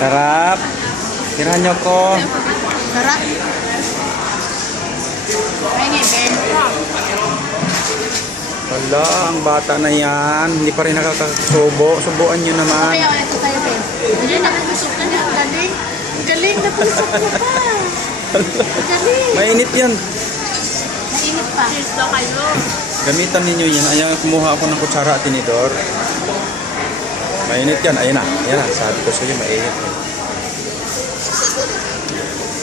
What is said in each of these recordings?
Sarap. Tirahan niyo ko. Sarap. Ay, nga, Ben. Wala, ang bata na yan. Hindi pa rin nakakasubo. Subuan niyo naman. Kaya, ito tayo, Ben. Hindi, nakapusok na niya. Galing. Galing, napusok na pa. Galing. Mainit yan. Mainit pa. Cheers daw kayo. Gamitan ninyo yan. Ayan, kumuha ako ng kutsara at tinidor. Mainit yan. Ayan na. Ayan na. Sabi ko sa'yo, mainit.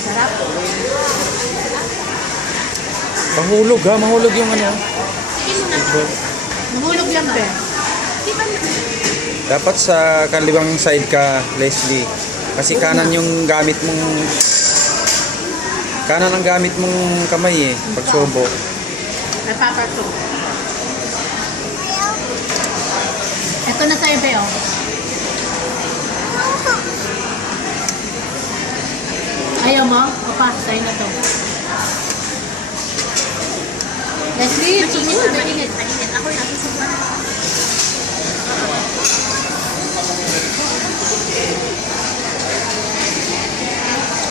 Sarap. Mahulog ha. Mahulog yung ano. Mahulog lang, Ben. Dapat sa kaliwang side ka, Leslie. Kasi kanan yung gamit mong... Kanan ang gamit mong kamay eh. Pagsubo. Napapatok. Ito na sa'yo, Ben, oh. Ayaw mo? O pa, sa'yo na to. Leslie, it's good.